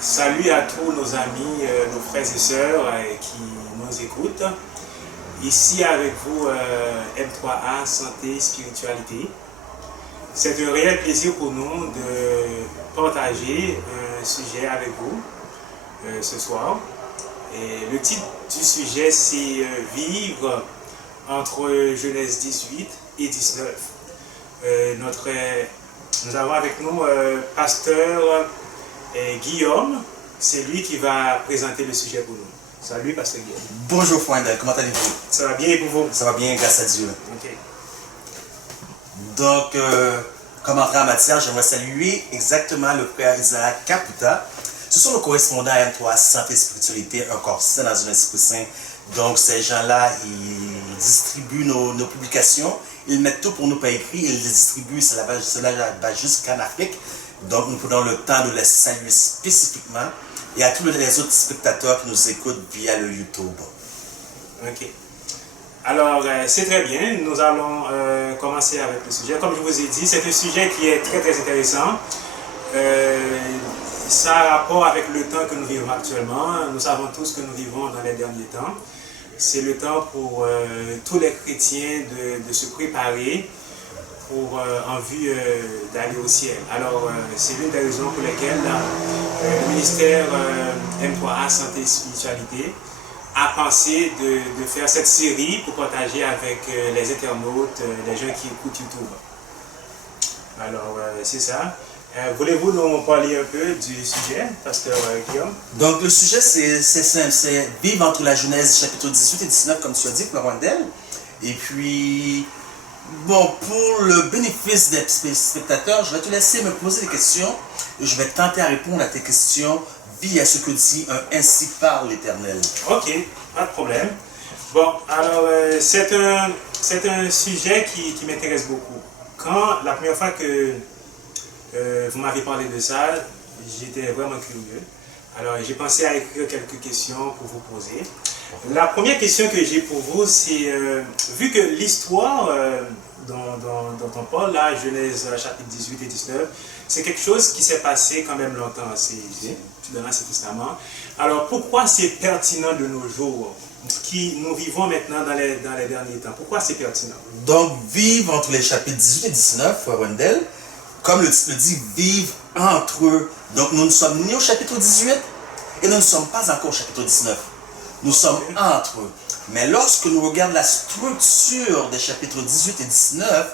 Salut à tous nos amis, nos frères et sœurs qui nous écoutent. Ici avec vous, M3A, Santé, Spiritualité. C'est un réel plaisir pour nous de partager un sujet avec vous ce soir. Et le titre du sujet, c'est Vivre entre Genèse 18 et 19. Nous avons avec nous pasteur Guillaume. C'est lui qui va présenter le sujet pour nous. Salut, pasteur Guillaume. Bonjour, Fouandel, comment allez-vous? Ça va bien et pour vous? Ça va bien, grâce à Dieu. Ok. Donc, comme entrée en matière, j'aimerais saluer exactement le frère Isaac Caputa. Ce sont nos correspondants à M3 Santé Spiritualité, un corps sain dans un esprit saint. Donc, ces gens-là, ils distribuent nos publications. Ils mettent tout pour nous par écrit. Ils les distribuent. Cela va jusqu'en Afrique. Donc, nous prenons le temps de les saluer spécifiquement. Et à tous les autres spectateurs qui nous écoutent via le YouTube. Ok. Alors, c'est très bien. Nous allons commencer avec le sujet. Comme je vous ai dit, c'est un sujet qui est très intéressant. Ça a rapport avec le temps que nous vivons actuellement. Nous savons tous que nous vivons dans les derniers temps. C'est le temps pour tous les chrétiens de se préparer en vue d'aller au ciel. Alors, c'est l'une des raisons pour lesquelles le ministère M3A Santé et Spiritualité a pensé de faire cette série pour partager avec les internautes, les gens qui écoutent YouTube. Alors, c'est ça. Voulez-vous nous parler un peu du sujet, pasteur Guillaume? Donc, le sujet, c'est simple, c'est vivre entre la Genèse, chapitre 18 et 19, comme tu as dit, pour Rwandel. Et puis, bon, pour le bénéfice des spectateurs, je vais te laisser me poser des questions et je vais tenter à répondre à tes questions via ce que dit un ainsi par l'Éternel. Ok, pas de problème. Bon, alors, c'est un sujet qui m'intéresse beaucoup. Quand la première fois que vous m'avez parlé de ça, j'étais vraiment curieux. Alors, j'ai pensé à écrire quelques questions pour vous poser. La première question que j'ai pour vous, c'est, vu que l'histoire dont on parle, là, Genèse chapitre 18 et 19, c'est quelque chose qui s'est passé quand même longtemps, dans l'Ancien Testament. Alors, pourquoi c'est pertinent de nos jours, qui nous vivons maintenant dans les derniers temps? Pourquoi c'est pertinent? Donc, vivre entre les chapitres 18 et 19, Rwandel, comme le titre le dit, vivre entre eux. Donc, nous ne sommes ni au chapitre 18 et nous ne sommes pas encore au chapitre 19. Nous sommes entre eux. Mais lorsque nous regardons la structure des chapitres 18 et 19,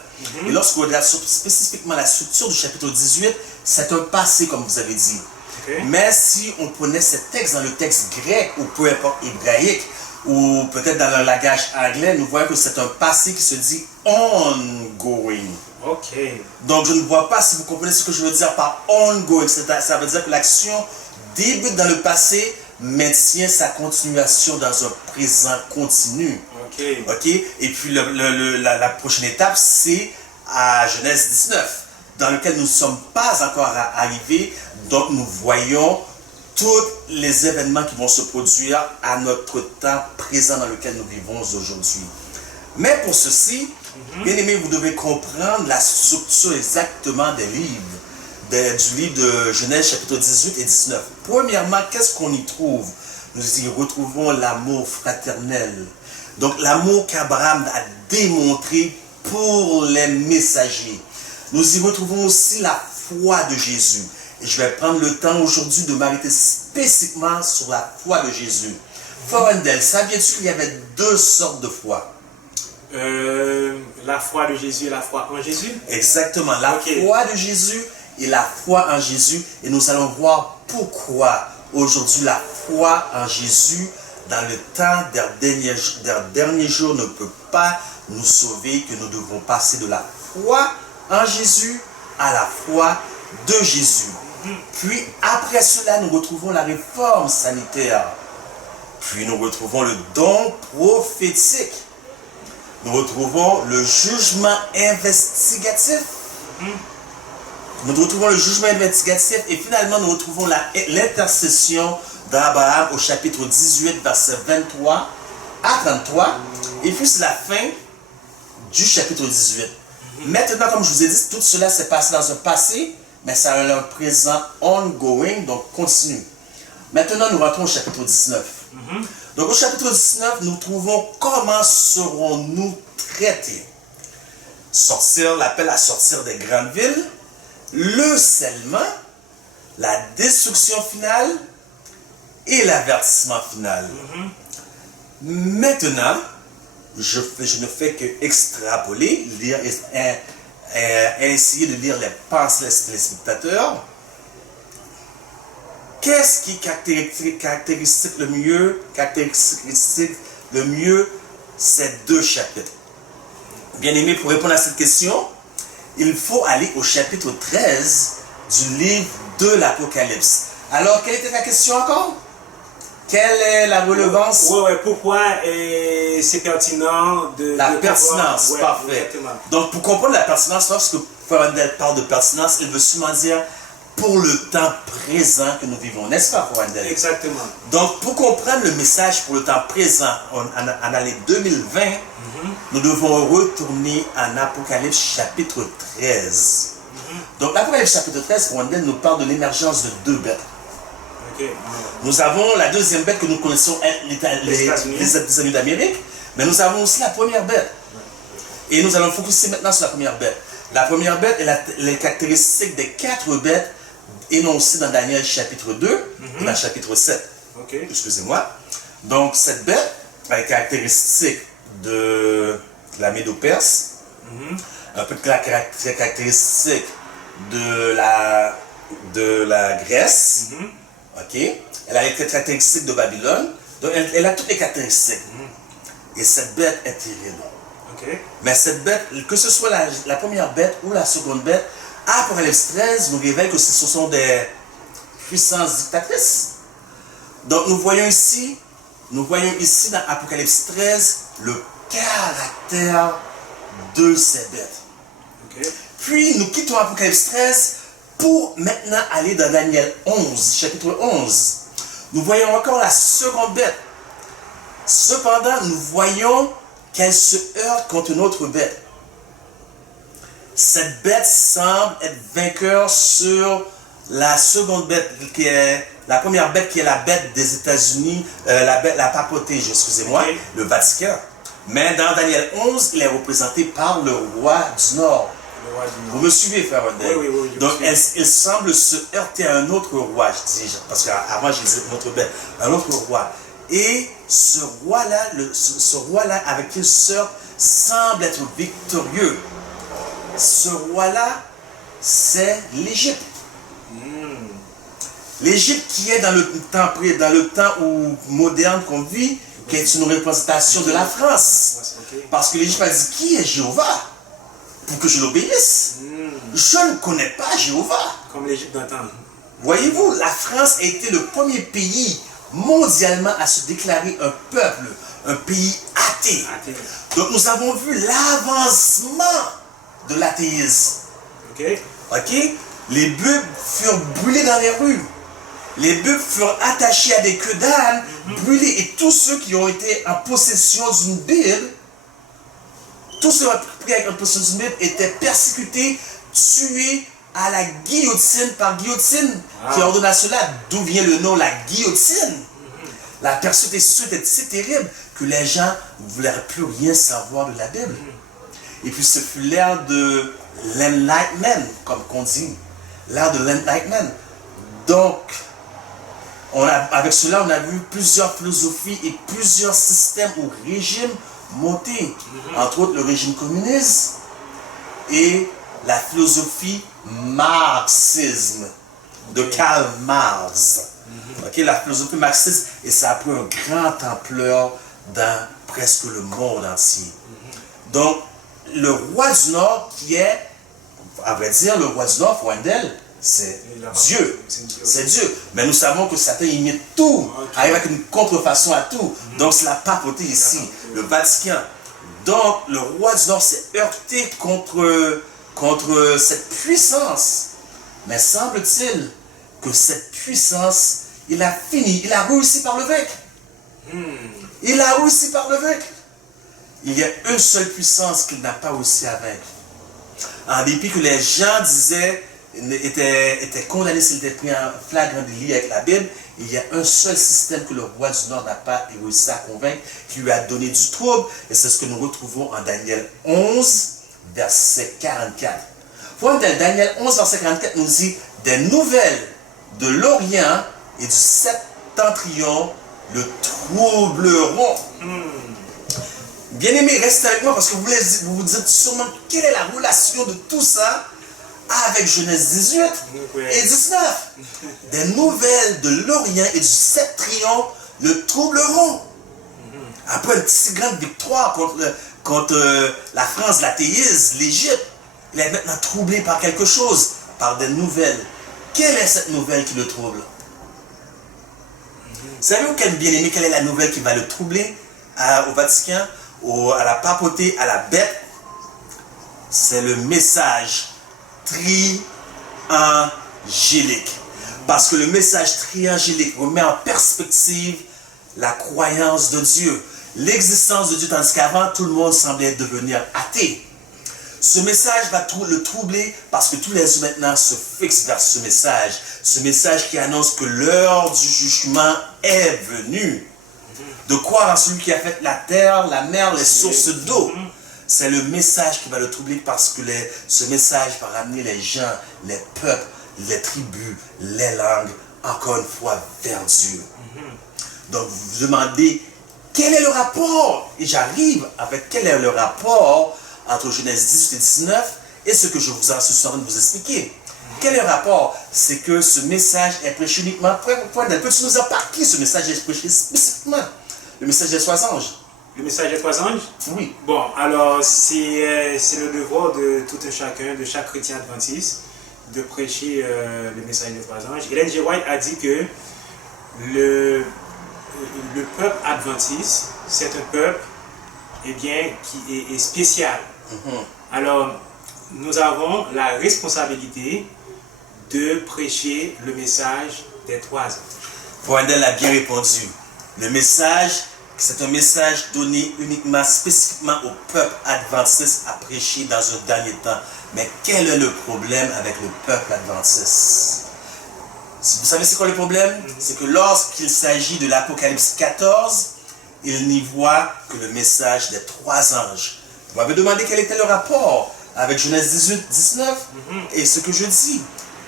et lorsque nous regardons spécifiquement la structure du chapitre 18, c'est un passé, comme vous avez dit. Okay. Mais si on prenait ce texte dans le texte grec, ou peu importe hébraïque, ou peut-être dans le langage anglais, nous voyons que c'est un passé qui se dit ongoing. Ok. Donc je ne vois pas si vous comprenez ce que je veux dire par ongoing. Ça veut dire que l'action débute dans le passé, maintient sa continuation dans un présent continu. Ok. Ok. Et puis la prochaine étape, c'est à Genèse 19, dans lequel nous ne sommes pas encore arrivés. Donc nous voyons tous les événements qui vont se produire à notre temps présent dans lequel nous vivons aujourd'hui. Mais pour ceci, bien aimé, vous devez comprendre la structure exactement des livres, du livre de Genèse chapitre 18 et 19. Premièrement, qu'est-ce qu'on y trouve? Nous y retrouvons l'amour fraternel. Donc l'amour qu'Abraham a démontré pour les messagers. Nous y retrouvons aussi la foi de Jésus. Et je vais prendre le temps aujourd'hui de m'arrêter spécifiquement sur la foi de Jésus. Fouandel, saviez-tu qu'il y avait deux sortes de foi? La foi de Jésus et la foi en Jésus? Exactement, la foi de Jésus et la foi en Jésus. Et nous allons voir pourquoi aujourd'hui la foi en Jésus dans le temps des derniers jours ne peut pas nous sauver, que nous devons passer de la foi en Jésus à la foi de Jésus. Puis après cela, nous retrouvons la réforme sanitaire. Puis nous retrouvons le don prophétique. Nous retrouvons le jugement investigatif. Nous retrouvons le jugement investigatif et finalement nous retrouvons l'intercession d'Abraham au chapitre 18, verset 23 à 33. Et puis c'est la fin du chapitre 18. Maintenant, comme je vous ai dit, tout cela s'est passé dans un passé, mais ça a un présent ongoing, donc continu. Maintenant, nous rentrons au chapitre 19. Donc, au chapitre 19, nous trouvons comment serons-nous traités. L'appel à sortir des grandes villes, le scellement, la destruction finale et l'avertissement final. Maintenant, je ne fais que extrapoler, lire, essayer de lire les pensées des spectateurs. Qu'est-ce qui caractérise le mieux ces deux chapitres? Bien aimé, pour répondre à cette question, il faut aller au chapitre 13 du livre de l'Apocalypse. Alors, quelle était ta question encore? Quelle est la relevance? Pourquoi c'est pertinent de... La pertinence, parfait. Exactement. Donc, pour comprendre la pertinence, lorsque Frère Wendell parle de pertinence, il veut sûrement dire pour le temps présent que nous vivons, n'est-ce pas, Frère Wendell? Exactement. Donc, pour comprendre le message pour le temps présent en année 2020, nous devons retourner en Apocalypse chapitre 13. Donc, l'Apocalypse chapitre 13, Frère Wendell nous parle de l'émergence de deux bêtes. Nous avons la deuxième bête que nous connaissons, les États-Unis d'Amérique, mais nous avons aussi la première bête. Et nous allons focuser maintenant sur la première bête. La première bête est les caractéristiques des quatre bêtes énoncées dans Daniel chapitre 2 et dans chapitre 7. Excusez-moi. Donc cette bête a les caractéristiques de la Médo-Perse, un peu de la caractéristique de la Grèce. Elle a les caractéristiques de Babylone. Donc elle a toutes les caractéristiques. Et cette bête est terrible. Mais cette bête, que ce soit la première bête ou la seconde bête, Apocalypse 13 nous révèle que ce sont des puissances dictatrices. Donc nous voyons ici dans Apocalypse 13 le caractère de ces bêtes. Puis nous quittons Apocalypse 13 pour maintenant aller dans Daniel 11, chapitre 11. Nous voyons encore la seconde bête. Cependant, nous voyons qu'elle se heurte contre une autre bête. Cette bête semble être vainqueur sur la seconde bête, qui est la première bête, qui est la bête des États-Unis, la papauté, excusez-moi, le Vatican. Mais dans Daniel 11, il est représenté par le roi du Nord. Vous me suivez, Frère Wendell? Oui, donc, il semble se heurter à un autre roi, je dis, parce qu'avant, j'ai dit une autre bête, un autre roi. Et ce roi-là, avec qui il se heurte, semble être victorieux. Ce roi-là, c'est l'Égypte. L'Égypte qui est dans le temps moderne qu'on vit, qui est une représentation de la France. Parce que l'Égypte a dit, qui est Jéhovah? Pour que je l'obéisse. Je ne connais pas Jéhovah. Comme l'Égypte d'antan. Voyez-vous, la France a été le premier pays mondialement à se déclarer un peuple, un pays athée. Donc nous avons vu l'avancement de l'athéisme. Les bœufs furent brûlés dans les rues. Les bœufs furent attachés à des queues d'âne, brûlés, et tous ceux qui ont été en possession d'une Bible, tous ceux qui ont pris en possession d'une Bible étaient persécutés, tués à la guillotine, par guillotine, qui ordonna cela, d'où vient le nom, la guillotine. La persécution était si terrible que les gens ne voulaient plus rien savoir de la Bible. Et puis ce fut l'ère de l'enlightenment, comme on dit, l'ère de l'enlightenment. Donc, avec cela, on a vu plusieurs philosophies et plusieurs systèmes ou régimes monter, entre autres le régime communiste et la philosophie marxisme de Karl Marx. La philosophie marxiste, et ça a pris une grande ampleur dans presque le monde entier. Donc, le roi du Nord qui est, à vrai dire, le roi du Nord, Wendell, c'est Dieu. C'est Dieu. Mais nous savons que Satan imite tout, arrive avec une contrefaçon à tout. Donc, c'est la papauté ici, le Vatican. Donc, le roi du Nord s'est heurté contre cette puissance. Mais semble-t-il que cette puissance, il a réussi par le vaincre. Il a réussi par le vaincre. Il y a une seule puissance qu'il n'a pas réussi à vaincre. En dépit que les gens disaient, était condamné s'il était pris en flagrant délit avec la Bible, il y a un seul système que le roi du Nord n'a pas réussi à convaincre, qui lui a donné du trouble, et c'est ce que nous retrouvons en Daniel 11, verset 44. Daniel 11, verset 44 nous dit « Des nouvelles de l'Orient et du septentrion le troubleront. Bien-aimés, restez avec moi parce que vous vous dites sûrement quelle est la relation de tout ça avec Genèse 18 et 19. Des nouvelles de l'Orient et du septentrion le troubleront. Après une si grande victoire contre la France, l'athéisme, l'Égypte, il est maintenant troublé par quelque chose, par des nouvelles. Quelle est cette nouvelle qui le trouble? Savez-vous, bien-aimé, quelle est la nouvelle qui va le troubler au Vatican, à la papauté, à la bête? C'est le message triangélique. Parce que le message triangélique remet en perspective la croyance de Dieu, l'existence de Dieu, tandis qu'avant, tout le monde semblait devenir athée. Ce message va le troubler parce que tous les hommes maintenant se fixent vers ce message qui annonce que l'heure du jugement est venue. De croire en celui qui a fait la terre, la mer, les sources d'eau. C'est le message qui va le troubler parce que ce message va ramener les gens, les peuples, les tribus, les langues, encore une fois, vers Dieu. Donc vous vous demandez, quel est le rapport? Et j'arrive avec quel est le rapport entre Genèse 18 et 19 et ce que je vous en suis en train de vous expliquer. Quel est le rapport? C'est que ce message est prêché uniquement. Peux-tu nous en parler? Ce message est prêché spécifiquement. Le message des trois anges. Le message des trois anges? Oui. Bon, alors c'est le devoir de tout un chacun, de chaque chrétien adventiste, de prêcher le message des trois anges. Ellen G. White a dit que le peuple adventiste, c'est un peuple qui est spécial. Alors, nous avons la responsabilité de prêcher le message des trois anges. Poindel a bien répondu. Le message, c'est un message donné uniquement, spécifiquement au peuple adventiste à prêcher dans un dernier temps. Mais quel est le problème avec le peuple adventiste? Vous savez c'est quoi le problème? C'est que lorsqu'il s'agit de l'Apocalypse 14, il n'y voit que le message des trois anges. Vous m'avez demandé quel était le rapport avec Genèse 18, 19 et ce que je dis.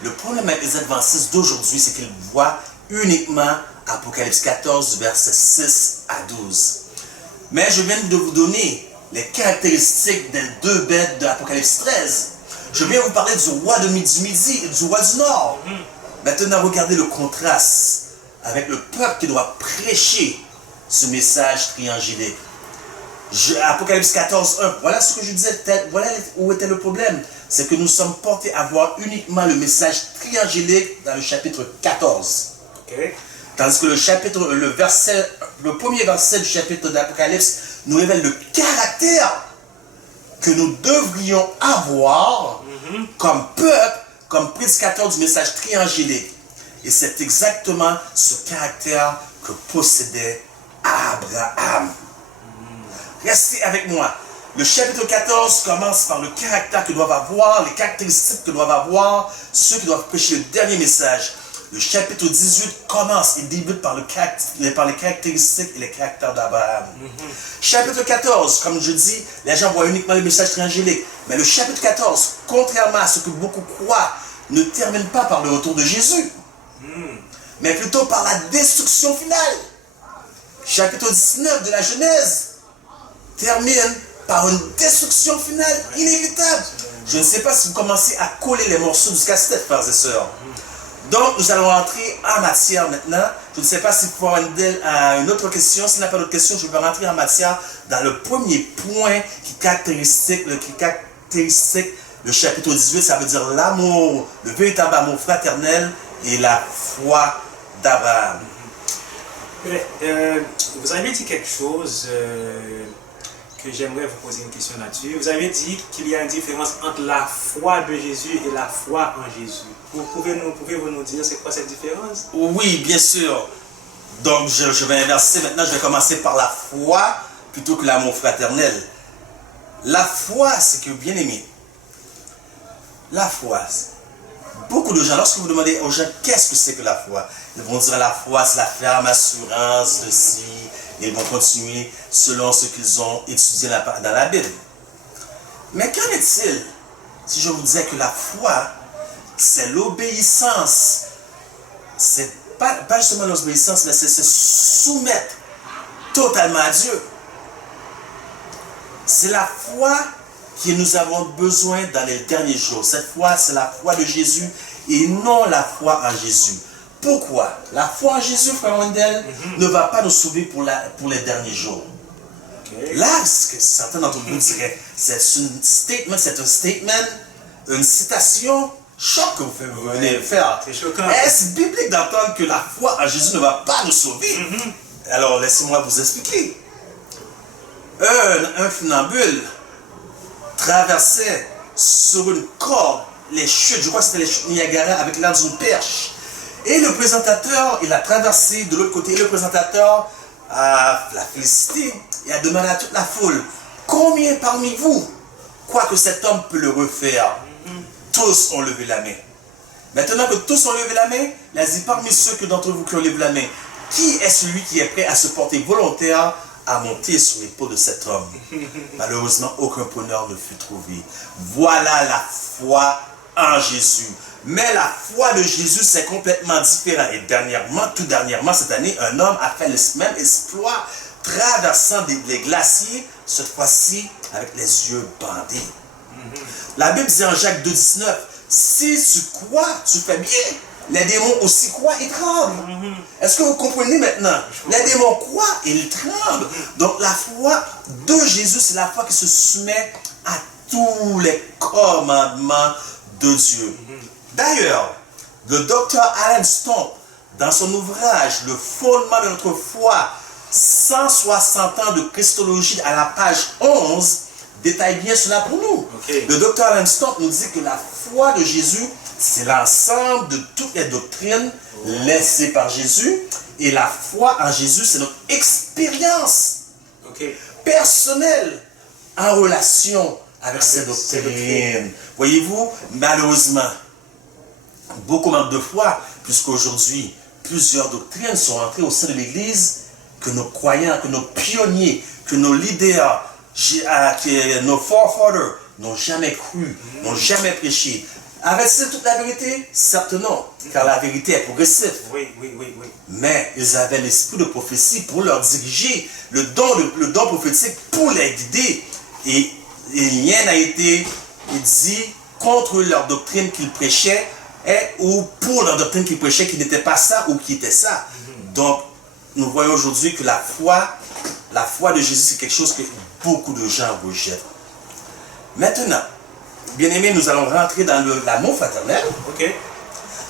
Le problème avec les adventistes d'aujourd'hui, c'est qu'ils voient uniquement Apocalypse 14, versets 6 à 12. Mais je viens de vous donner les caractéristiques des deux bêtes de l'Apocalypse 13. Je viens vous parler du roi du Midi et du roi du Nord. Maintenant, regardez le contraste avec le peuple qui doit prêcher ce message triangélique. Apocalypse 14, 1. Voilà ce que je disais, voilà où était le problème. C'est que nous sommes portés à voir uniquement le message triangélique dans le chapitre 14. Okay. Tandis que le premier verset du chapitre d'Apocalypse nous révèle le caractère que nous devrions avoir comme peuple, comme prédicateur du message triangélique. Et c'est exactement ce caractère que possédait Abraham. Restez avec moi. Le chapitre 14 commence par le caractère que doivent avoir, les caractéristiques que doivent avoir ceux qui doivent prêcher le dernier message. Le chapitre 18 commence et débute par les caractéristiques et les caractères d'Abraham. Chapitre 14, comme je dis, les gens voient uniquement le message triangélique. Mais le chapitre 14, contrairement à ce que beaucoup croient, ne termine pas par le retour de Jésus, mais plutôt par la destruction finale. Chapitre 19 de la Genèse termine par une destruction finale inévitable. Je ne sais pas si vous commencez à coller les morceaux du casse-tête, frères et sœurs. Donc, nous allons entrer en matière maintenant. Je ne sais pas si Fouandel a une autre question. S'il n'a pas d'autre question, je vais rentrer en matière dans le premier point qui caractérise le chapitre 18. Ça veut dire l'amour, le véritable amour fraternel et la foi d'Abraham. Vous avez dit quelque chose que j'aimerais vous poser une question là-dessus. Vous avez dit qu'il y a une différence entre la foi de Jésus et la foi en Jésus. Pouvez-vous nous dire c'est quoi cette différence? Oui, bien sûr. Donc, je vais inverser maintenant. Je vais commencer par la foi plutôt que l'amour fraternel. La foi, c'est que, bien aimé, la foi, beaucoup de gens, lorsque vous demandez aux gens qu'est-ce que c'est que la foi, ils vont dire la foi c'est la ferme assurance de si, et ils vont continuer selon ce qu'ils ont étudié dans la Bible. Mais qu'en est-il si je vous disais que la foi, c'est l'obéissance, c'est pas justement l'obéissance, mais c'est se soumettre totalement à Dieu. C'est la foi que nous avons besoin dans les derniers jours. Cette foi, c'est la foi de Jésus et non la foi en Jésus. Pourquoi? La foi en Jésus, frère Wendell, ne va pas nous sauver pour les derniers jours. Okay. Là, ce que certains d'entre vous diraient, c'est un statement, une citation choc que vous venez de faire. Est-ce biblique d'entendre que la foi en Jésus ne va pas nous sauver? Alors, laissez-moi vous expliquer. Un funambule traversait sur une corde les chutes, je crois que c'était les chutes Niagara avec l'aide d'une perche. Et le présentateur, il a traversé de l'autre côté. Et le présentateur a la félicité et a demandé à toute la foule, combien parmi vous croient que cet homme peut le refaire? Tous ont levé la main. Maintenant que tous ont levé la main, il a dit parmi ceux d'entre vous qui ont levé la main, qui est celui qui est prêt à se porter volontaire à monter sur l'épaule de cet homme? Malheureusement, aucun preneur ne fut trouvé. Voilà la foi en Jésus. Mais la foi de Jésus, c'est complètement différent. Et tout dernièrement, cette année, un homme a fait le même exploit, traversant les glaciers, cette fois-ci avec les yeux bandés. La Bible dit en Jacques 2,19, si tu crois, tu fais bien. Les démons aussi croient et tremblent. Est-ce que vous comprenez maintenant? Les démons croient et ils tremblent. Donc la foi de Jésus, c'est la foi qui se soumet à tous les commandements de Dieu. D'ailleurs, le docteur Alan Stomp, dans son ouvrage Le fondement de notre foi, 160 ans de christologie à la page 11, détaille bien cela pour nous. Le docteur Alan Stomp nous dit que la foi de Jésus, c'est l'ensemble de toutes les doctrines laissées par Jésus. Et la foi en Jésus, c'est notre expérience personnelle en relation avec ces doctrines. Voyez-vous, malheureusement, beaucoup manquent de foi, puisqu'aujourd'hui, plusieurs doctrines sont entrées au sein de l'Église que nos croyants, que nos pionniers, que nos leaders, que nos forefathers n'ont jamais cru, n'ont jamais prêché. Avait-il toute la vérité? Certes non, car la vérité est progressive. Oui. Mais ils avaient l'esprit de prophétie pour leur diriger, le don prophétique pour les guider. Et rien n'a été dit contre leur doctrine qu'ils prêchaient ou pour leur doctrine qu'ils prêchaient qui n'était pas ça ou qui était ça. Donc, nous voyons aujourd'hui que la foi de Jésus, c'est quelque chose que beaucoup de gens rejettent. Maintenant, bien-aimés, nous allons rentrer dans l'amour fraternel.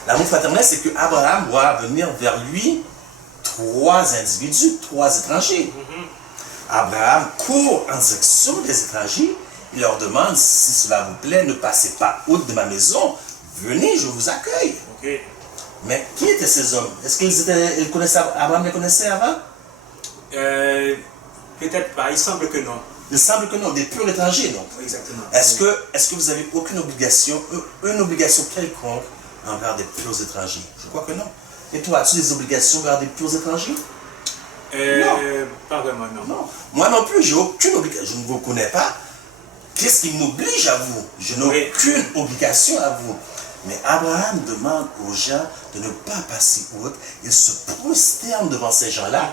L'amour fraternel, c'est que Abraham voit venir vers lui 3 individus, 3 étrangers. Abraham court en direction des étrangers. Il leur demande, si cela vous plaît, ne passez pas outre de ma maison. Venez, je vous accueille. Mais qui étaient ces hommes? Est-ce qu'ils connaissaient, Abraham les connaissait avant? Peut-être pas, il semble que non. Il semble que non, des purs étrangers, non? Exactement. Est-ce que vous avez aucune obligation, une obligation quelconque envers des purs étrangers? Je crois que non. Et toi, as-tu des obligations envers des purs étrangers? Non. Pas vraiment, non. Moi non plus, j'ai aucune obligation. Je ne vous connais pas. Qu'est-ce qui m'oblige à vous? Je n'ai aucune obligation à vous. Mais Abraham demande aux gens de ne pas passer outre. Il se prosterne devant ces gens-là.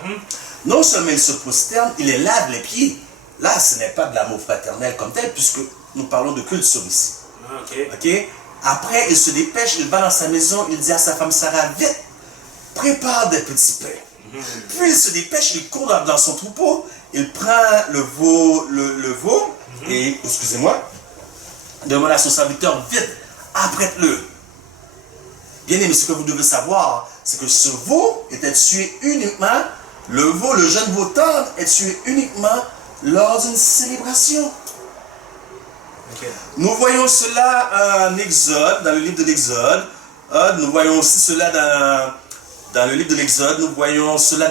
Non seulement il se prosterne, il les lave les pieds. Là, ce n'est pas de l'amour fraternel comme tel, puisque nous parlons de culture ici. Après, il se dépêche, il va dans sa maison, il dit à sa femme Sarah, vite, prépare des petits pains. Puis il se dépêche, il court dans son troupeau, il prend le veau, et, excusez-moi, demande à son serviteur, vite, apprête-le. Bien aimé, ce que vous devez savoir, c'est que ce veau était tué uniquement, le jeune veau tendre est tué uniquement lors d'une célébration. Nous voyons cela en Exode, dans le livre de l'Exode. Nous voyons aussi cela dans le livre de l'Exode. Nous voyons cela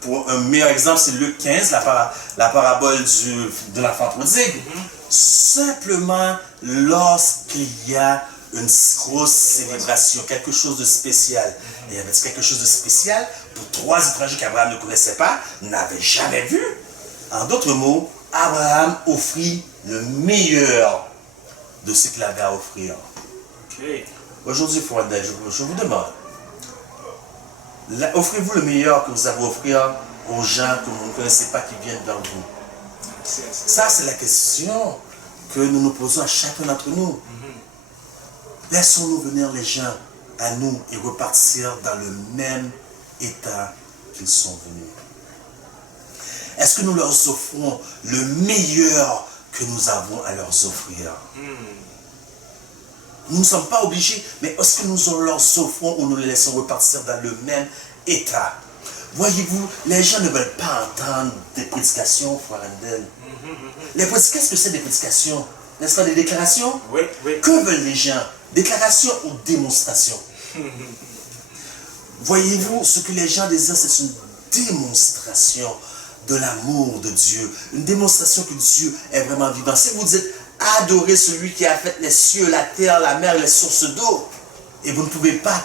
pour un meilleur exemple, c'est Luc 15, la parabole de l'enfant prodigue. Simplement lorsqu'il y a une grosse célébration, quelque chose de spécial. Et il y avait quelque chose de spécial pour 3 étrangers qu'Abraham ne connaissait pas, n'avait jamais vu. En d'autres mots, Abraham offrit le meilleur de ce qu'il avait à offrir. Okay. Aujourd'hui, Fouandel, je vous demande, offrez-vous le meilleur que vous avez à offrir aux gens que vous ne connaissez pas qui viennent vers vous? Ça, c'est la question que nous nous posons à chacun d'entre nous. Laissons-nous venir les gens à nous et repartir dans le même état qu'ils sont venus. Est-ce que nous leur offrons le meilleur que nous avons à leur offrir? Nous ne sommes pas obligés, mais est-ce que nous leur offrons ou nous les laissons repartir dans le même état? Voyez-vous, les gens ne veulent pas entendre des prédications, Fouandel. Qu'est-ce que c'est des prédications? N'est-ce pas des déclarations? Oui, oui. Que veulent les gens? Déclaration ou démonstration? Voyez-vous, ce que les gens désirent, c'est une démonstration de l'amour de Dieu. Une démonstration que Dieu est vraiment vivant. Si vous dites, adorez celui qui a fait les cieux, la terre, la mer, les sources d'eau, et vous ne pouvez pas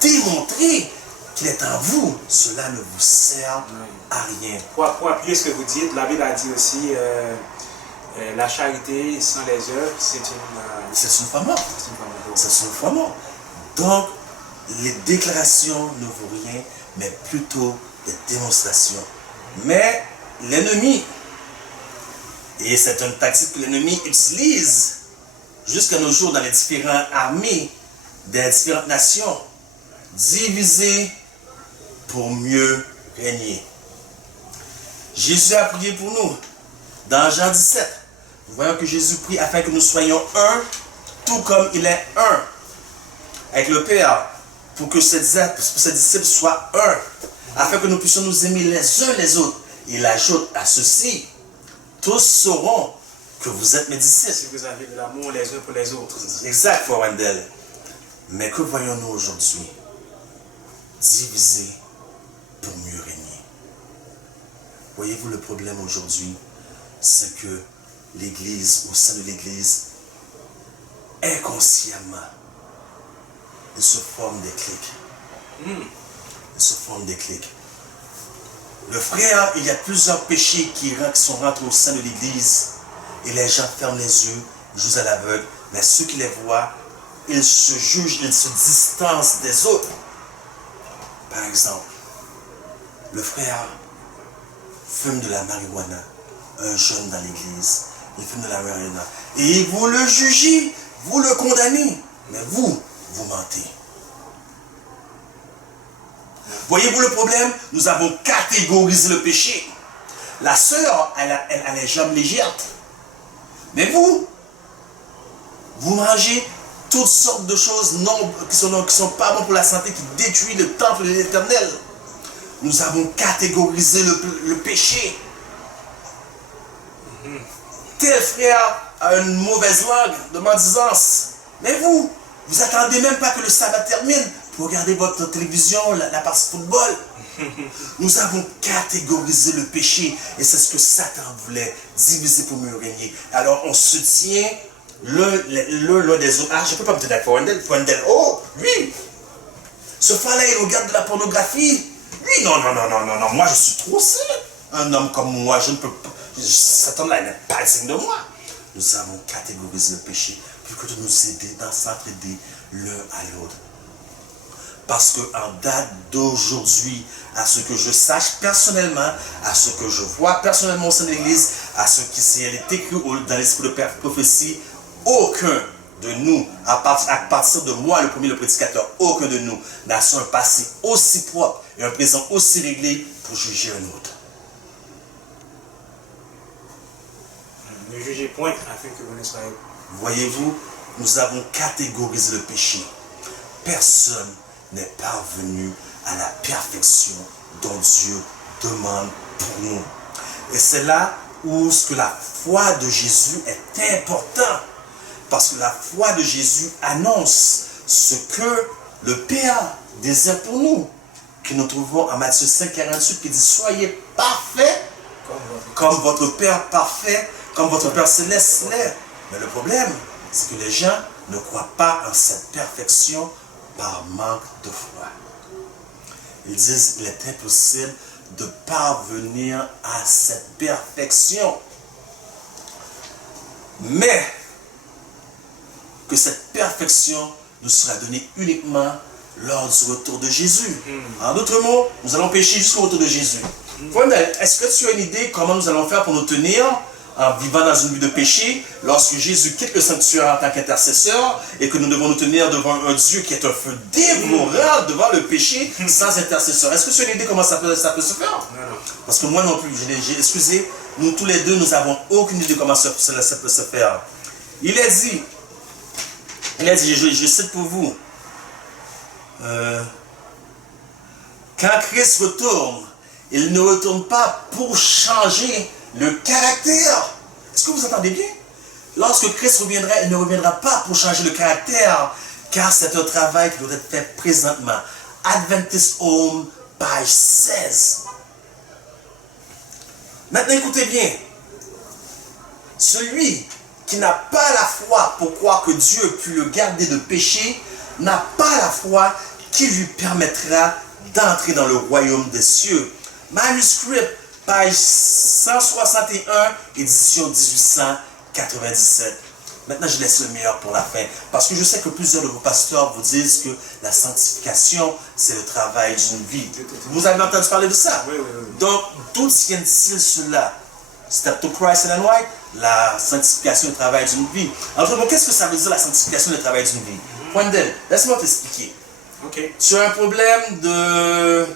démontrer qu'il est en vous, cela ne vous sert à rien. Pour appuyer ce que vous dites, la Bible a dit aussi, la charité sans les œuvres, c'est une foi morte. C'est une foi morte. Donc, les déclarations ne vaut rien, mais plutôt des démonstrations. Mais l'ennemi, et c'est une tactique que l'ennemi utilise jusqu'à nos jours dans les différentes armées des différentes nations, diviser pour mieux régner. Jésus a prié pour nous dans Jean 17. Nous voyons que Jésus prie afin que nous soyons un, tout comme il est un avec le Père, pour que ses disciples soient un, afin que nous puissions nous aimer les uns les autres. Il ajoute à ceci, tous sauront que vous êtes mes disciples. Si vous avez de l'amour les uns pour les autres. Exact, Fouandel. Mais que voyons-nous aujourd'hui? Diviser pour mieux régner. Voyez-vous, le problème aujourd'hui, c'est que l'Église, au sein de l'Église, inconsciemment, il se forme des clics. Il se forme des clics. Le frère, il y a plusieurs péchés qui sont rentrés au sein de l'Église et les gens ferment les yeux, jouent à l'aveugle, mais ceux qui les voient, ils se jugent, ils se distancent des autres. Par exemple, le frère fume de la marijuana, un jeune dans l'église, il fume de la marijuana, et vous le jugez, vous le condamnez, mais vous mentez. Voyez-vous le problème? Nous avons catégorisé le péché. La sœur, elle a les jambes légères. Mais vous mangez toutes sortes de choses qui ne sont pas bonnes pour la santé, qui détruisent le temple de l'Éternel. Nous avons catégorisé le péché. Tel frère a une mauvaise langue de mendisance. Mais vous attendez même pas que le sabbat termine pour regarder votre télévision, la partie football. Nous avons catégorisé le péché et c'est ce que Satan voulait, diviser pour mieux régner. Alors on se tient l'un des autres. Ah, je ne peux pas me tenir avec Fouandel. Oh, oui. Ce frère-là, il regarde de la pornographie. Oui, non, moi je suis trop saint. Un homme comme moi, je ne peux pas. Satan-là n'est pas digne de moi. Nous avons catégorisé le péché pour que de nous aider, s'entraider l'un à l'autre. Parce qu'en date d'aujourd'hui, à ce que je sache personnellement, à ce que je vois personnellement au sein de l'Église, à ce qui est écrit dans l'esprit de prophétie, aucun de nous, à partir de moi, le premier, le prédicateur, aucun de nous n'a su un passé aussi propre et un présent aussi réglé pour juger un autre. Ne jugez point afin que vous ne soyez. Voyez-vous, nous avons catégorisé le péché. Personne n'est parvenu à la perfection dont Dieu demande pour nous. Et c'est là où ce que la foi de Jésus est important. Parce que la foi de Jésus annonce ce que le Père désire pour nous. Que nous trouvons en Matthieu 5, 48 qui dit « Soyez parfaits comme votre Père parfait, comme votre Père céleste l'est. » Mais le problème, c'est que les gens ne croient pas en cette perfection par manque de foi. Ils disent qu'il est impossible de parvenir à cette perfection. Mais que cette perfection nous sera donnée uniquement lors du retour de Jésus. En d'autres mots, nous allons pécher jusqu'au retour de Jésus. Est-ce que tu as une idée comment nous allons faire pour nous tenir en vivant dans une vie de péché lorsque Jésus quitte le sanctuaire en tant qu'intercesseur et que nous devons nous tenir devant un Dieu qui est un feu dévorant devant le péché sans intercesseur? Est-ce que tu as une idée comment ça peut se faire? Non. Parce que moi non plus, excusez, nous tous les deux, nous n'avons aucune idée comment ça peut se faire. Il a dit, je cite pour vous, quand Christ retourne, il ne retourne pas pour changer le caractère. Est-ce que vous entendez bien? Lorsque Christ reviendra, il ne reviendra pas pour changer le caractère, car c'est un travail qui doit être fait présentement. Adventist Home, page 16. Maintenant, écoutez bien. Celui qui n'a pas la foi pour croire que Dieu peut le garder de péché, n'a pas la foi qui lui permettra d'entrer dans le royaume des cieux. Manuscrit, page 161, édition 1897. Maintenant, je laisse le meilleur pour la fin, parce que je sais que plusieurs de vos pasteurs vous disent que la sanctification, c'est le travail d'une vie. Vous avez entendu parler de ça? Oui. Donc, d'où tient-il cela? Step to Christ and White, la sanctification et le travail d'une vie. Alors, qu'est-ce que ça veut dire la sanctification et le travail d'une vie? Wendell, laisse-moi t'expliquer. Okay. Tu as un problème de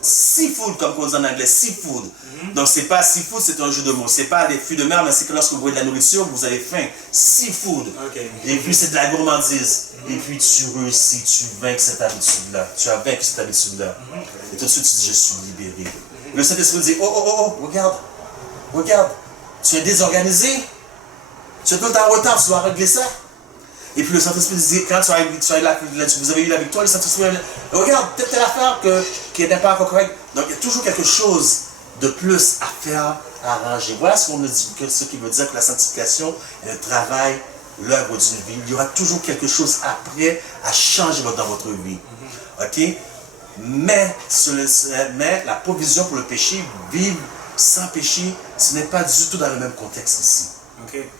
seafood, comme on dit en anglais, seafood. Donc, c'est pas seafood, c'est un jeu de mots. C'est pas des fruits de mer, mais c'est que lorsque vous voyez de la nourriture, vous avez faim. Seafood. Okay. Et puis, c'est de la gourmandise. Et puis, tu réussis, tu vainques cette habitude-là. Tu as vaincu cette habitude-là. Et tout de suite, tu dis, je suis libéré. Le Saint-Esprit dit, oh, regarde. Tu es désorganisé. Tu es tout le temps en retard, tu dois régler ça. Et puis le Saint-Esprit dit, quand vous avez eu la victoire, le Saint-Esprit dit, regarde, telle affaire qui n'est pas encore correcte. Donc il y a toujours quelque chose de plus à faire, à arranger. Voilà ce qu'on nous dit, ce qui veut dire que la sanctification est le travail, l'œuvre d'une vie. Il y aura toujours quelque chose après à changer dans votre vie. Ok? Mais la provision pour le péché, vivre sans péché, ce n'est pas du tout dans le même contexte ici. Okay.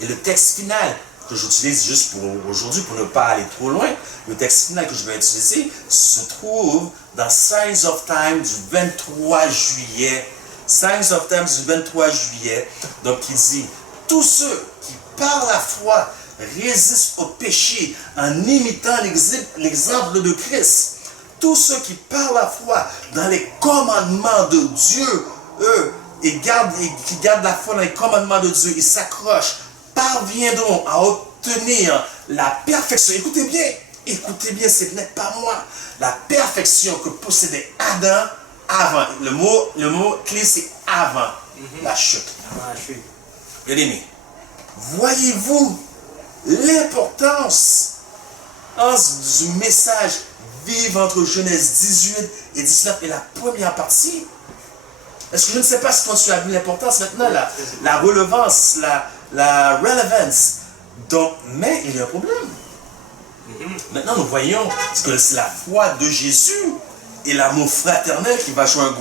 Et le texte final que j'utilise juste pour aujourd'hui, pour ne pas aller trop loin, le texte final que je vais utiliser se trouve dans Signs of Time du 23 juillet. Signs of Time du 23 juillet. Donc il dit, tous ceux qui par la foi résistent au péché en imitant l'exemple de Christ, tous ceux qui par la foi dans les commandements de Dieu, qui gardent la foi dans les commandements de Dieu, ils s'accrochent, parviendront à obtenir la perfection. Écoutez bien, ce n'est pas moi. La perfection que possédait Adam avant. Le mot clé, c'est avant la chute. Bien aimé, voyez-vous l'importance du message vivre entre Genèse 18 et 19 et la première partie? Est-ce que je ne sais pas si tu as vu l'importance maintenant, la relevance, la relevance. Donc, mais il y a un problème. Maintenant, nous voyons que c'est la foi de Jésus et l'amour fraternel qui va jouer un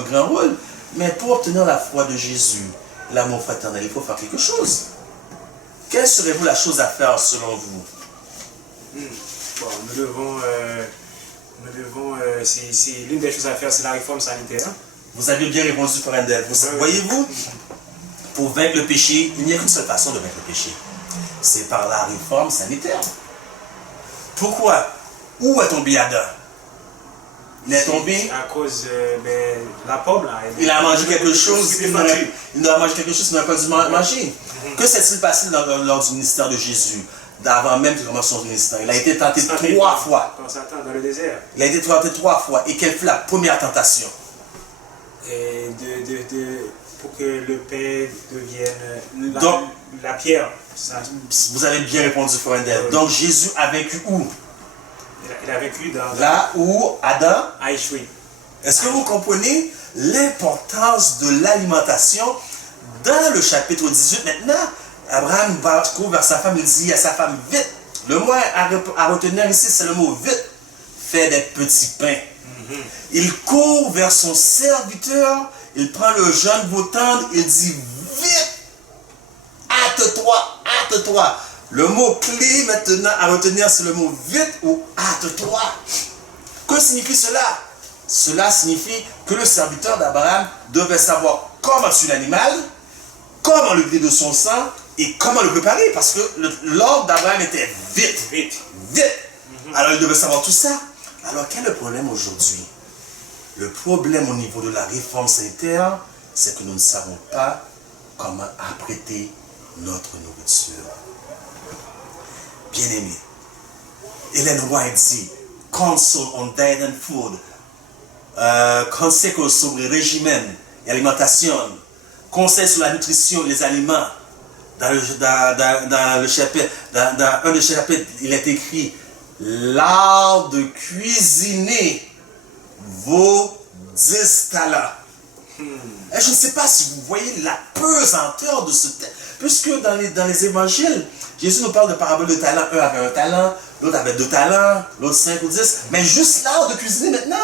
grand rôle. Mais pour obtenir la foi de Jésus, l'amour fraternel, il faut faire quelque chose. Quelle serait-vous la chose à faire selon vous? Bon, nous devons c'est l'une des choses à faire, c'est la réforme sanitaire. Vous avez bien répondu, Frère. Voyez-vous, pour vaincre le péché, il n'y a qu'une seule façon de vaincre le péché. C'est par la réforme sanitaire. Pourquoi? Où est tombé Adam? Il est tombé à cause de la pomme là. Il a mangé quelque chose qu'il n'aurait pas dû manger. Que s'est-il passé lors du ministère de Jésus? Avant même qu'il commence son ministère. Il a été tenté 3 fois. Dans le désert. Il a été tenté 3 fois. Et quelle fut la première tentation? Et pour que le pain devienne la pierre. Ça. Vous avez bien répondu, Frère. Donc Jésus a vécu où? Il a vécu là où Adam a échoué. Est-ce que vous comprenez l'importance de l'alimentation? Dans le chapitre 18 maintenant, Abraham court vers sa femme, il dit à sa femme, vite. Le mot à retenir ici, c'est le mot vite. Fais des petits pains. Il court vers son serviteur, il prend le jeune veau tendre, il dit, vite. Hâte-toi, hâte-toi. Le mot clé maintenant à retenir, c'est le mot vite ou hâte-toi. Que signifie cela? Cela signifie que le serviteur d'Abraham devait savoir comment tuer l'animal, comment le vider de son sang et comment le préparer. Parce que l'ordre d'Abraham était vite, vite, vite. Alors il devait savoir tout ça. Alors quel est le problème aujourd'hui? Le problème au niveau de la réforme sanitaire, c'est que nous ne savons pas comment apprêter notre nourriture. Bien-aimé, Ellen White dit, Counsel on Diet and Food, conseil sur le régime et l'alimentation, conseil sur la nutrition et les aliments. Dans le chapitre, dans un des chapitres, il est écrit l'art de cuisiner vos 10 talents. Et je ne sais pas si vous voyez la pesanteur de ce texte, puisque dans les évangiles, Jésus nous parle de paraboles de talents. Un avait un talent, l'autre avait 2 talents, l'autre 5 ou 10. Mais juste l'art de cuisiner maintenant,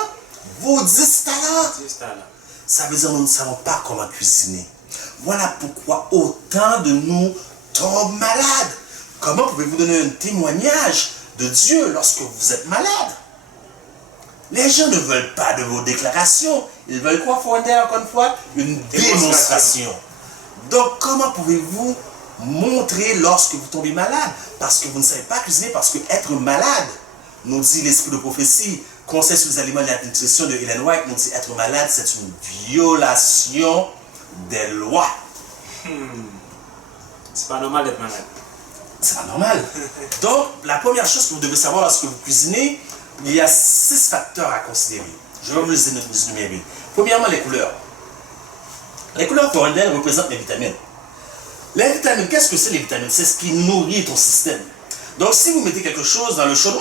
vos 10 talents. 10 talents. Ça veut dire que nous ne savons pas comment cuisiner. Voilà pourquoi autant de nous tombent malades. Comment pouvez-vous donner un témoignage de Dieu lorsque vous êtes malade? Les gens ne veulent pas de vos déclarations. Ils veulent quoi, Fondé, encore une fois? Une démonstration. Donc, comment pouvez-vous montrer lorsque vous tombez malade? Parce que vous ne savez pas cuisiner, parce que être malade, nous dit l'esprit de prophétie, conseil sur les aliments et la nutrition de Ellen White, nous dit être malade, c'est une violation des lois. C'est pas normal d'être malade. C'est pas normal. Donc, la première chose que vous devez savoir lorsque vous cuisinez, il y a 6 facteurs à considérer. Je vais vous les énumérer. Premièrement, les couleurs. Les couleurs corondelles représentent les vitamines. Les vitamines, qu'est-ce que c'est les vitamines? C'est ce qui nourrit ton système. Donc, si vous mettez quelque chose dans le chaudron,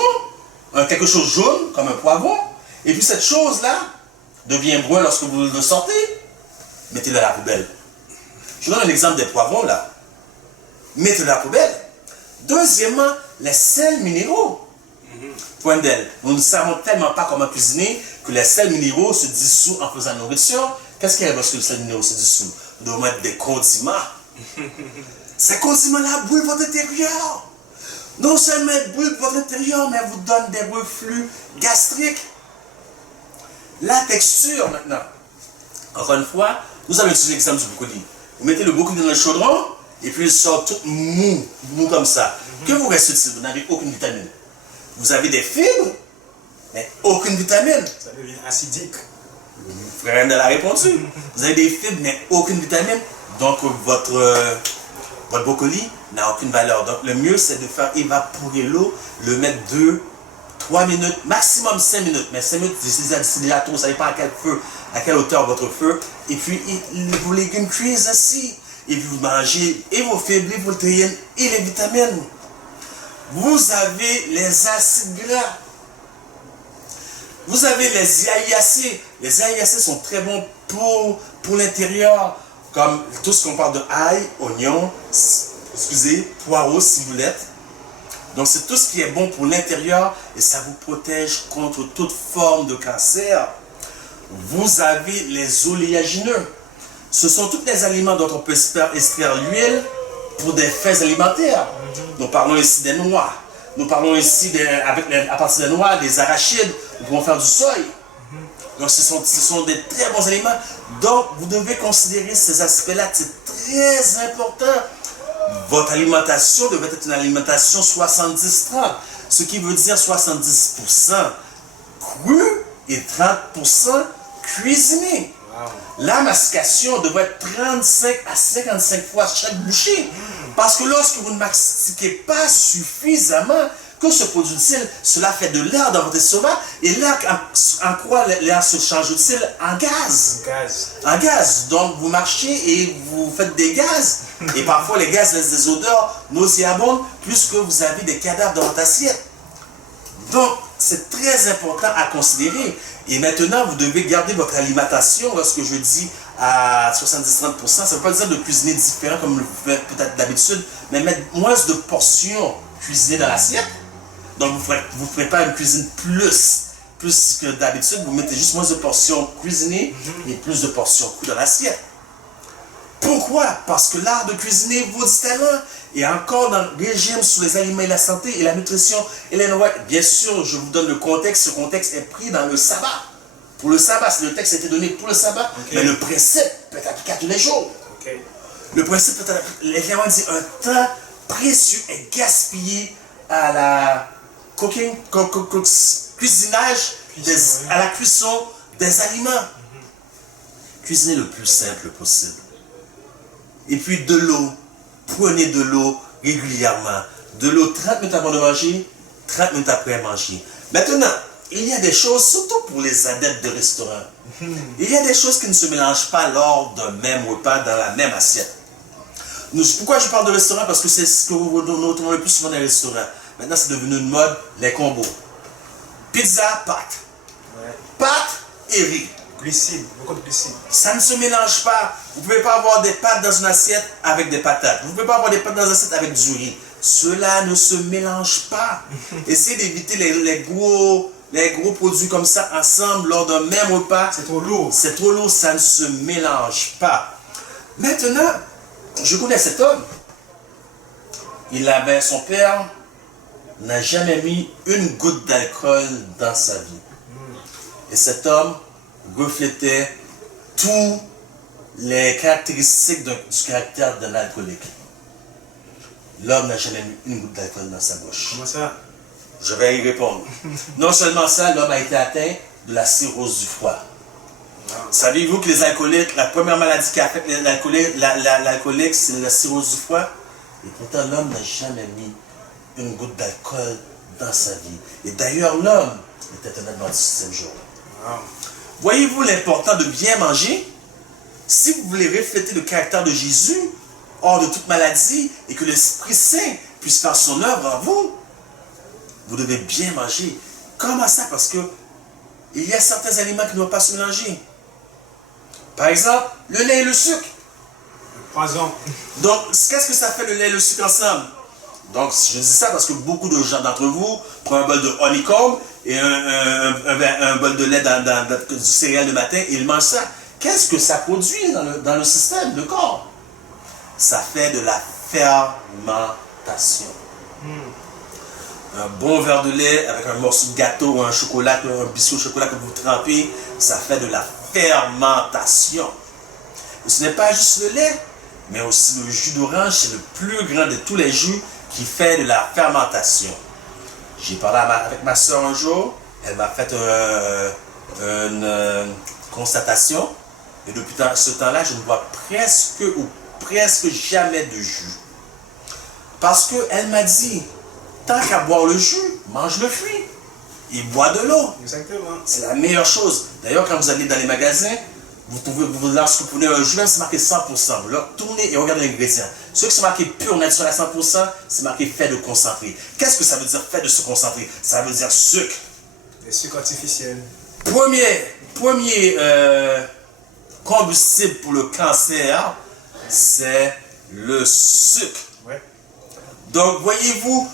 quelque chose jaune, comme un poivron, et puis cette chose-là devient brun lorsque vous le sortez, mettez-le à la poubelle. Je vous donne un exemple des poivrons, là. Mettez-le à la poubelle. Deuxièmement, les sels minéraux. Point d'elle. Nous ne savons tellement pas comment cuisiner que les sels minéraux se dissouent en faisant nourriture. Qu'est-ce qu'il y a lorsque les sels minéraux se dissouent? Nous devons mettre des condiments. Ces condiments-là brûlent votre intérieur. Non seulement ils brûlent votre intérieur, mais vous donnent des reflux gastriques. La texture maintenant. Encore une fois, vous avez utilisé l'exemple du brocoli. Vous mettez le brocoli dans le chaudron, et puis il sort tout mou comme ça. Que vous reste-t-il? Vous n'avez aucune vitamine. Vous avez des fibres, mais aucune vitamine. Ça devient acidique. Frère de la répondu. Vous avez des fibres, mais aucune vitamine. Donc votre brocoli n'a aucune valeur. Donc le mieux, c'est de faire évaporer l'eau, le mettre 2-3 minutes, maximum 5 minutes. Mais 5 minutes, c'est déjà trop, ça dépend à quel feu, à quelle hauteur votre feu. Et puis vos légumes cuisent ainsi. Et puis vous mangez et vos fibres, les protéines et les vitamines. Vous avez les acides gras. Vous avez les aiacés. Les aiacés sont très bons pour l'intérieur, comme tout ce qu'on parle de ail, oignon, poireaux, ciboulette. Donc c'est tout ce qui est bon pour l'intérieur et ça vous protège contre toute forme de cancer. Vous avez les oléagineux. Ce sont tous les aliments dont on peut extraire l'huile pour des fins alimentaires. Nous parlons ici des noix. Nous parlons ici, à partir des noix, des arachides. Nous pouvons faire du soya. Donc ce sont des très bons aliments. Donc vous devez considérer ces aspects-là. C'est très important. Votre alimentation devait être une alimentation 70-30. Ce qui veut dire 70% cru et 30% cuisiné. La mastication devrait être 35 à 55 fois chaque bouchée. Parce que lorsque vous ne mastiquez pas suffisamment, que se produit-il? Cela fait de l'air dans votre estomac. Et l'air, en quoi l'air se change-t-il? En gaz. En gaz. Donc vous marchez et vous faites des gaz. Et parfois les gaz laissent des odeurs nauséabondes puisque vous avez des cadavres dans votre assiette. Donc c'est très important à considérer. Et maintenant, vous devez garder votre alimentation, lorsque je dis à 70-30%, ça ne veut pas dire de cuisiner différent comme vous faites peut-être d'habitude, mais mettre moins de portions cuisinées dans l'assiette. Donc vous ne ferez pas une cuisine plus que d'habitude, vous mettez juste moins de portions cuisinées et plus de portions cuites dans l'assiette. Pourquoi? Parce que l'art de cuisiner vaut du talent. Et encore dans le régime sur les aliments et la santé et la nutrition, Ellen White, bien sûr, je vous donne le contexte. Ce contexte est pris dans le sabbat. Pour le sabbat, le texte a été donné pour le sabbat, mais le principe peut être appliqué à tous les jours. Le principe peut être appliqué. Ellen White dit un temps précieux est gaspillé à la cuisinage, à la cuisson des aliments. Cuisinez le plus simple possible. Et puis de l'eau. Prenez de l'eau régulièrement. De l'eau 30 minutes avant de manger, 30 minutes après manger. Maintenant, il y a des choses, surtout pour les adeptes de restaurant, il y a des choses qui ne se mélangent pas lors d'un même repas dans la même assiette. Pourquoi je parle de restaurant? Parce que c'est ce que vous retrouvez le plus souvent dans les restaurants. Maintenant, c'est devenu une mode, les combos. Pizza, pâte. Pâte et riz. Glucides, beaucoup de glucides. Ça ne se mélange pas. Vous ne pouvez pas avoir des pâtes dans une assiette avec des patates. Vous ne pouvez pas avoir des pâtes dans une assiette avec du riz. Cela ne se mélange pas. Essayez d'éviter les gros produits comme ça ensemble lors d'un même repas. C'est trop lourd. C'est trop lourd, ça ne se mélange pas. Maintenant, je connais cet homme. Son père n'a jamais mis une goutte d'alcool dans sa vie. Et cet homme reflétait toutes les caractéristiques du caractère d'un alcoolique. L'homme n'a jamais mis une goutte d'alcool dans sa bouche. Comment ça? Je vais y répondre. Non seulement ça, l'homme a été atteint de la cirrhose du foie. Savez-vous que les alcooliques, la première maladie qui affecte l'alcoolique, c'est la cirrhose du foie? Et pourtant, l'homme n'a jamais mis une goutte d'alcool dans sa vie. Et d'ailleurs, l'homme était un adventiste du 7e jour. Wow. Voyez-vous l'important de bien manger? Si vous voulez refléter le caractère de Jésus, hors de toute maladie, et que l'Esprit Saint puisse faire son œuvre en vous, vous devez bien manger. Comment ça? Parce que il y a certains aliments qui ne doivent pas se mélanger. Par exemple, le lait et le sucre. Le poison. Donc, qu'est-ce que ça fait le lait et le sucre ensemble? Donc, je dis ça parce que beaucoup de gens d'entre vous prennent un bol de honeycomb et un bol de lait du céréal le matin et ils mangent ça. Qu'est-ce que ça produit dans le système, le corps? Ça fait de la fermentation. Un bon verre de lait avec un morceau de gâteau ou un chocolat, un biscuit au chocolat que vous trempez, ça fait de la fermentation. Et ce n'est pas juste le lait, mais aussi le jus d'orange, c'est le plus grand de tous les jus qui fait de la fermentation. J'ai parlé avec ma soeur un jour, elle m'a fait une constatation, et depuis ce temps-là, je ne bois presque jamais de jus. Parce qu'elle m'a dit, tant qu'à boire le jus, mange le fruit et bois de l'eau. Exactement. C'est la meilleure chose. D'ailleurs, quand vous allez dans les magasins, lorsque vous prenez un jus, même c'est marqué 100%. Vous leur tournez et regardez l'ingrédient. Ceux qui sont marqués pur naturel à 100%, c'est marqué fait de concentré. Qu'est-ce que ça veut dire fait de se concentrer? Ça veut dire sucre. Des sucres artificiels. Premier combustible pour le cancer, c'est le sucre. Ouais. Donc, voyez-vous,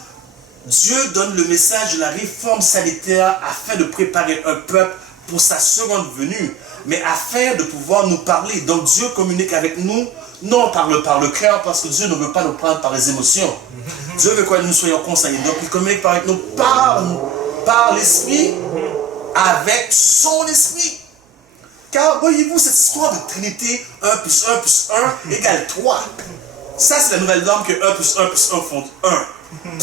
Dieu donne le message de la réforme sanitaire afin de préparer un peuple pour sa seconde venue, mais afin de pouvoir nous parler. Donc, Dieu communique avec nous, non par le cœur, parce que Dieu ne veut pas nous prendre par les émotions. Dieu veut que nous soyons conscients. Donc, il communique avec nous par l'Esprit, avec son Esprit. Car, voyez-vous, cette histoire de Trinité, 1 plus 1 plus 1 égale 3. Ça, c'est la nouvelle norme que 1 plus 1 plus 1 font 1.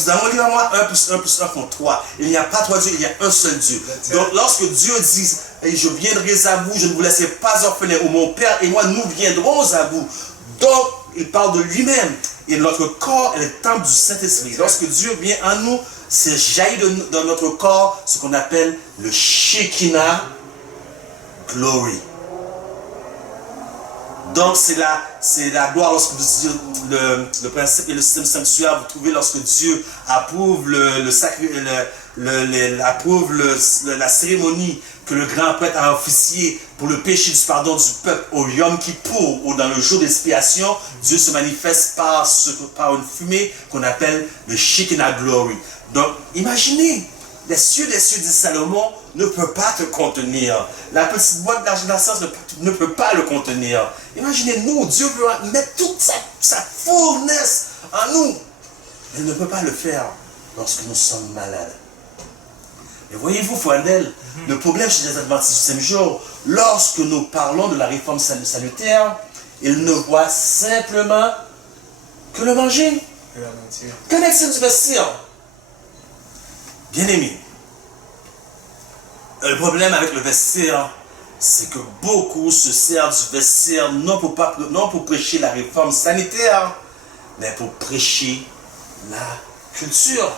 Dans mon livre à moi, 1 plus 1 plus 1 font 3. Il n'y a pas 3 dieux, il y a un seul Dieu. Donc, lorsque Dieu dit, je viendrai à vous, je ne vous laisserai pas orphelin, ou mon Père et moi, nous viendrons à vous. Donc, il parle de lui-même. Et notre corps est le temple du Saint-Esprit. Lorsque Dieu vient en nous, c'est jaillit dans notre corps ce qu'on appelle le Shekinah Glory. Donc, c'est la gloire lorsque vous utilisez le principe et le système sanctuaire. Vous trouvez lorsque Dieu approuve approuve la cérémonie que le grand prêtre a officié pour le péché du pardon du peuple au Yom Kippour ou dans le jour d'expiation, Dieu se manifeste par une fumée qu'on appelle le Shekinah Glory. Donc, imaginez, les cieux des cieux, dit Salomon, ne peut pas te contenir. La petite boîte d'argent de la science ne peut pas le contenir. Imaginez-nous, Dieu veut mettre toute sa fournaise en nous. Il ne peut pas le faire lorsque nous sommes malades. Et voyez-vous, Fouandel, le problème chez les adventistes du 5e jour, lorsque nous parlons de la réforme salutaire, ils ne voient simplement que le manger. Qu'en est-il du vestir? Bien aimé, le problème avec le vestir, c'est que beaucoup se servent du vestir non pour prêcher la réforme sanitaire, mais pour prêcher la culture.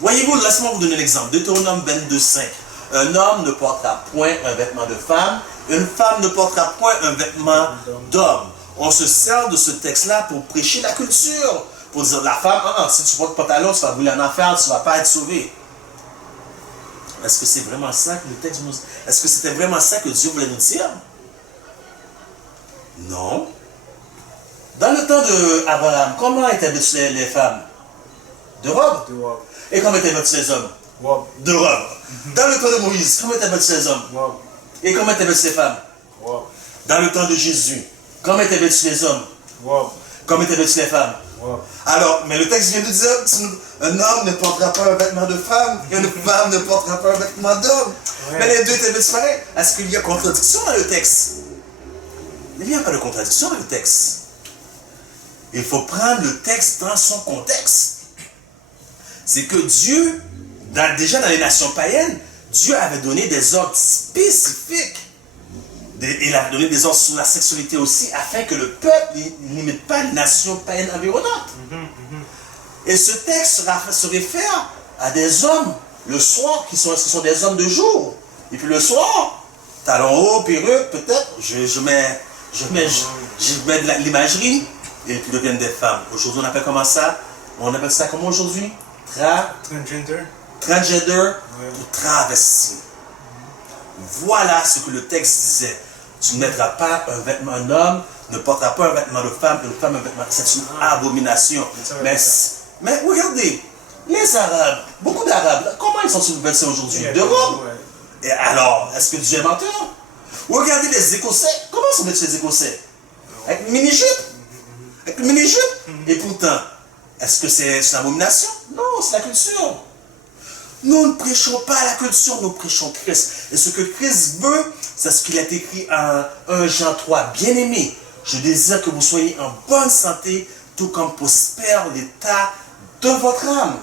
Voyez-vous, laissez-moi vous donner un exemple. Deutéronome 22:5. Un homme ne portera point un vêtement de femme, une femme ne portera point un vêtement d'homme. On se sert de ce texte-là pour prêcher la culture. Pour dire, la femme, si tu portes pantalon, tu vas brûler en enfer, tu ne vas pas être sauvé. Est-ce que c'est vraiment ça que le texte nous... Est-ce que c'était vraiment ça que Dieu voulait nous dire? Non. Dans le temps d'Abraham, comment étaient vêtues les femmes? De robes. De robes. Et comment étaient vêtus les hommes? Robes. De robes. Dans le temps de Moïse, comment étaient vêtus les hommes? Robes. Et comment étaient vêtues les femmes? Robes. Dans le temps de Jésus, comment étaient vêtus les hommes? Robes. Comment étaient vêtues les femmes? Robes. Alors, mais le texte vient de dire un homme ne portera pas un vêtement de femme et une femme ne portera pas un vêtement d'homme. Ouais. Mais les deux étaient vêtus pareils. Est-ce qu'il y a contradiction dans le texte? Il n'y a pas de contradiction dans le texte. Il faut prendre le texte dans son contexte. C'est que Dieu, déjà dans les nations païennes, Dieu avait donné des ordres spécifiques. Il a donné des ordres sur la sexualité aussi, afin que le peuple n'imite pas les nations païennes environnantes. Et ce texte se réfère à des hommes, le soir, qui sont des hommes de jour. Et puis le soir, talons hauts, perruque, peut-être, je mets de l'imagerie, et puis deviennent des femmes. Aujourd'hui, on appelle comment ça? On appelle ça comment aujourd'hui? Transgender. Transgender ou travesti. Voilà ce que le texte disait. Tu ne mettras pas un vêtement, un homme ne portera pas un vêtement de femme, une femme un vêtement. C'est une abomination. Mais regardez, les Arabes, beaucoup d'Arabes, comment ils sont vêtus aujourd'hui? De robes. Et alors, est-ce que Dieu est menteur? Regardez les Écossais, comment sont vêtus les Écossais? Avec une mini-jupe. Avec une mini-jupe. Et pourtant, est-ce que c'est une abomination? Non, c'est la culture. Nous ne prêchons pas la culture, nous prêchons Christ. Et ce que Christ veut, c'est ce qu'il a écrit en 1 Jean 3. Bien-aimés, je désire que vous soyez en bonne santé, tout comme prospère l'état de votre âme.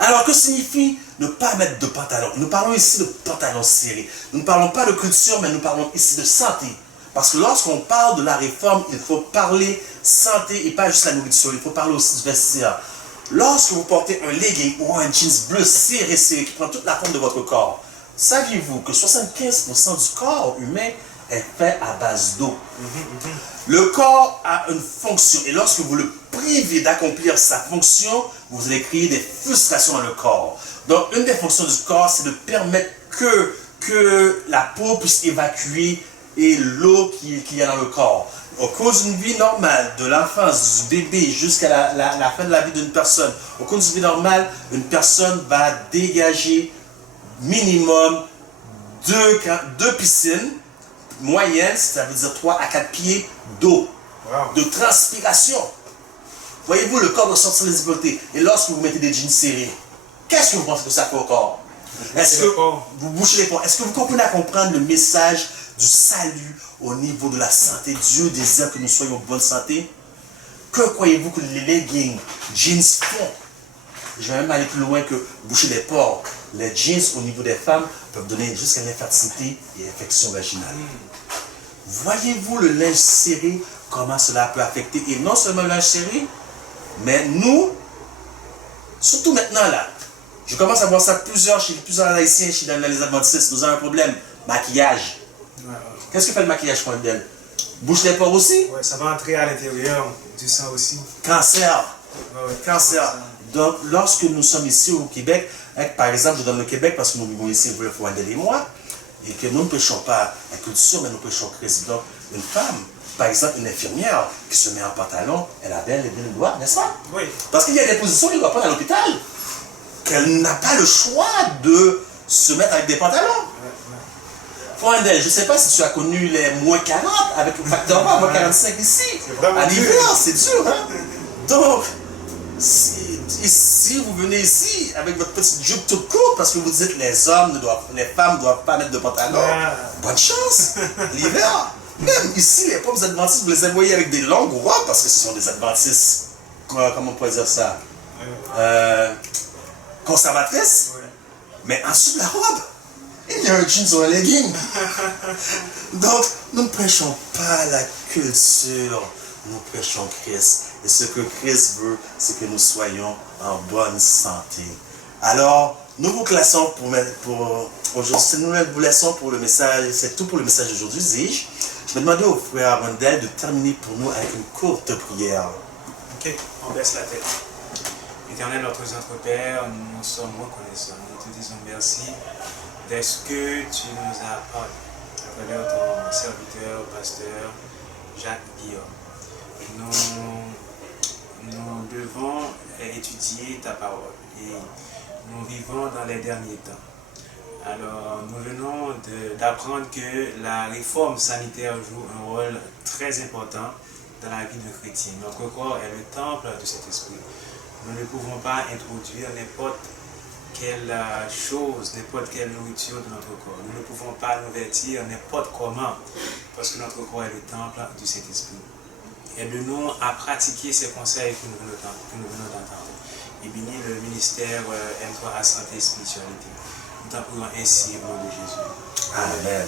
Alors, que signifie ne pas mettre de pantalon? Nous parlons ici de pantalon serré. Nous ne parlons pas de culture, mais nous parlons ici de santé. Parce que lorsqu'on parle de la réforme, il faut parler santé et pas juste la nourriture. Il faut parler aussi du vestiaire. Lorsque vous portez un legging ou un jeans bleu serré qui prend toute la forme de votre corps, saviez-vous que 75% du corps humain est fait à base d'eau? Le corps a une fonction et lorsque vous le privez d'accomplir sa fonction, vous allez créer des frustrations dans le corps. Donc, une des fonctions du corps, c'est de permettre que la peau puisse évacuer et l'eau qu'il y a dans le corps. Au cours d'une vie normale, de l'enfance, du bébé jusqu'à la fin de la vie d'une personne, au cours d'une vie normale, une personne va dégager minimum deux piscines moyennes, ça veut dire 3 à 4 pieds d'eau, de transpiration. Voyez-vous, le corps va sortir les difficultés. Et lorsque vous mettez des jeans serrés, qu'est-ce que vous pensez que ça fait au corps? Est-ce que vous bouchez les portes? Est-ce que vous comprenez à comprendre le message du salut au niveau de la santé? Dieu désire que nous soyons en bonne santé. Que croyez-vous que les leggings, jeans font? Je vais même aller plus loin que boucher les pores. Les jeans au niveau des femmes peuvent donner jusqu'à l'infertilité et infection vaginale. Voyez-vous le linge serré, comment cela peut affecter? Et non seulement le linge serré, mais nous, surtout maintenant là, je commence à voir ça chez plusieurs haïtiens, chez les adventistes, nous avons un problème, maquillage. Qu'est-ce que fait le maquillage pour elle? Bouche les pores aussi? Ouais, ça va entrer à l'intérieur du sang aussi. Cancer. Ouais, cancer. Donc, lorsque nous sommes ici au Québec, par exemple, je donne le Québec parce que nous vivons ici, Wendell et moi, et que nous ne prêchons pas la culture, mais nous prêchons Christ. Donc, une femme, par exemple, une infirmière qui se met en pantalon, elle a bel et bien le droit, n'est-ce pas? Oui. Parce qu'il y a des positions qu'elle doit prendre à l'hôpital, qu'elle n'a pas le choix de se mettre avec des pantalons. Wendell, je ne sais pas si tu as connu les moins 40 avec le facteur 20, moins 45 ici. À l'hiver, c'est dur, hein? Donc, si vous venez ici avec votre petite jupe toute courte parce que vous dites les femmes ne doivent pas mettre de pantalon, bonne chance, l'hiver. Même ici, les pauvres adventistes, vous les envoyez avec des longues robes parce que ce sont des adventistes, comment on pourrait dire ça, conservatrices, mais en dessous de la robe, il y a un jeans ou un legging. Donc, nous ne prêchons pas la culture, nous prêchons Christ. Et ce que Christ veut, c'est que nous soyons en bonne santé. Alors, nous vous classons pour aujourd'hui. Nous vous laissons pour le message. C'est tout pour le message d'aujourd'hui, dis-je. Je vais demander au frère Wendell de terminer pour nous avec une courte prière. Ok, on baisse la tête. Éternel, notre Père, nous sommes reconnaissants. Nous te disons merci de ce que tu nous as apporté à travers ton serviteur, pasteur Jacques Guillaume. Nous devons étudier ta parole et nous vivons dans les derniers temps. Alors, nous venons d'apprendre que la réforme sanitaire joue un rôle très important dans la vie d'un chrétien. Notre corps est le temple de cet esprit. Nous ne pouvons pas introduire n'importe quelle chose, n'importe quelle nourriture de notre corps. Nous ne pouvons pas nous vêtir n'importe comment parce que notre corps est le temple du Saint-Esprit. Aide-nous à pratiquer ces conseils que nous venons d'entendre. Et bénis le ministère M3 à santé et spiritualité. Nous t'en prions ainsi au nom de Jésus. Amen.